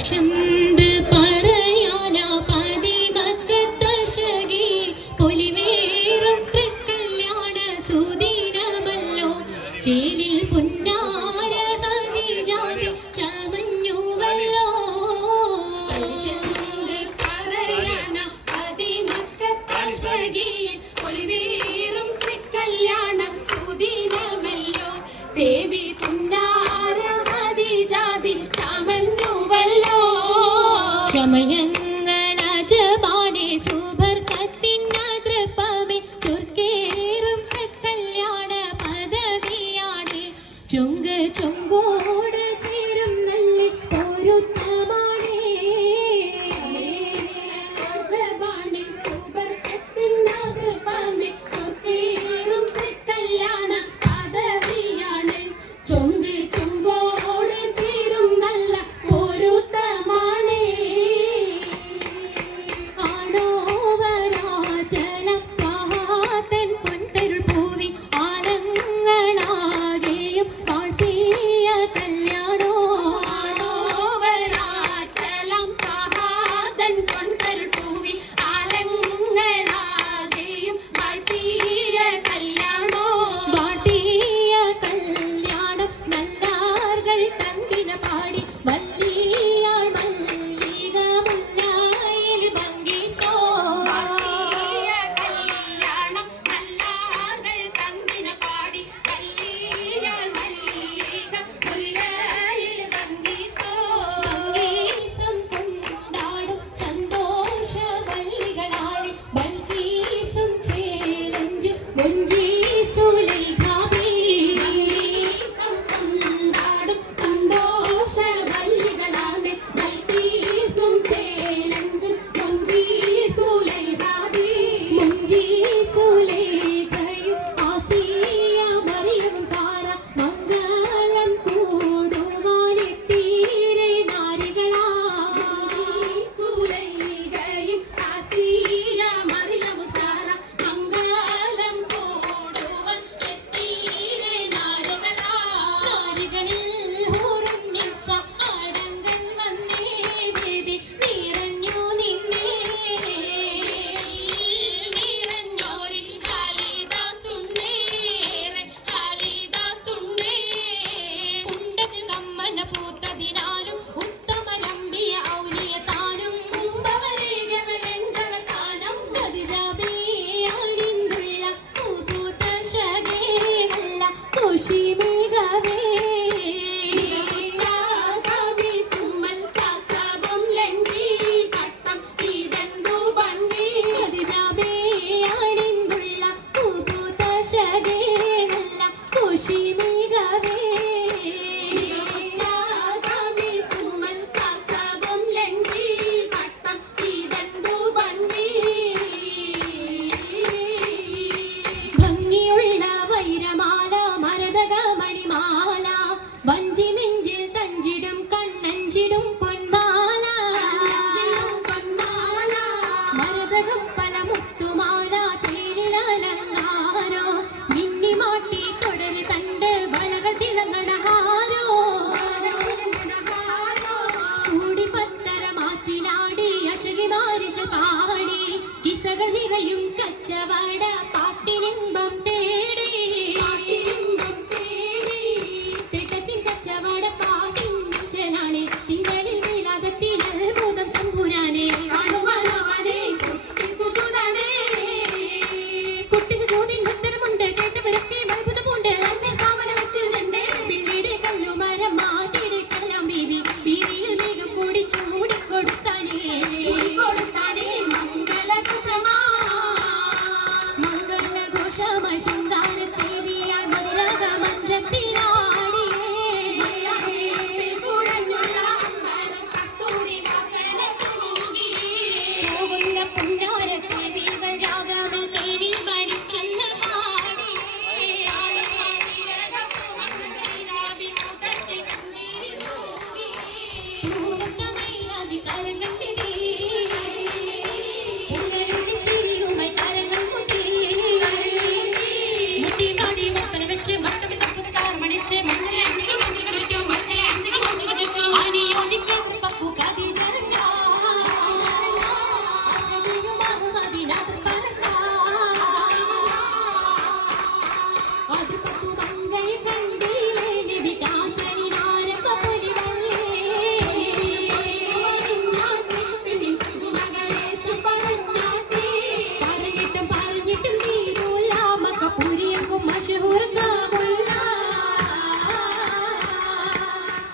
ചന്ത് പറയാന പതിമക്കത്തശകി പൊലിവേറും തൃക്കല്യാണ സുദിനമല്ലോ ചേലിൽ പുന്നാര ഹദിജാബി ചമഞ്ഞുവല്ലോ ചന്ത് പറയാന പതിമക്കത്തശകി പൊലിവേറും തൃക്കല്യാണ സുദിനമല്ലോ ദേവി പുന്നാര ഹദിജാബി ചമഞ്ഞുവല്ലോ ചമയങ്ങളജപാടെ സുബർക്കത്തിനതൃപ്പമേ ചൊർക്കേറും കല്യാണ പദവിയാണ് ചൊങ്ക് ചൊങ്കോട് ചേരും നല്ല പൊരുത്തമാണേ ചമയങ്ങളജപാടെ സുബർക്കത്തിനതൃപ്പമേ ചൊർക്കേറും കല്യാണ പദവിയാണ് ചൊങ്ക് ചൊങ്കോട് ചേരും നല്ല പൊരുത്തമാണേ ആണോവരാറ്റലം പാത്തൻ പൊൻതരുൾ പൂവി ആലങ്ങളാകെയും പാട്ടിയ കല്യാണോ ആണോവരാറ്റലം പാത്തൻ പൊൻതരുൾ പൂവി ആലങ്ങളാകെയും പാട്ടിയ കല്യാണോ പാട്ടിയ കല്യാണം നല്ലാർകൾ തങ്കിന പാടി വല്ലിയാൾ മല്ലിക മുല്ലായിൽ ഭംഗിച്ചോ പാട്ടിയ കല്യാണം നല്ലാർകൾ തങ്കിന പാടി വല്ലിയാൾ മല്ലിക മുല്ലായിൽ ഭംഗിച്ചോ ഭംഗീസം കൊണ്ടാടും സന്തോഷ വല്ലികളായി ബൽക്കീസും ചേലഞ്ചും മുഞ്ചീസുലൈഖാബി ഭംഗീസം കൊണ്ടാടും സന്തോഷ വല്ലികളായി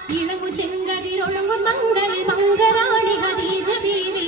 ഇളമു ചെങ്കതിരൊളുങ്ങും മംഗളി മംഗറാണി ഹദീജ ബീവി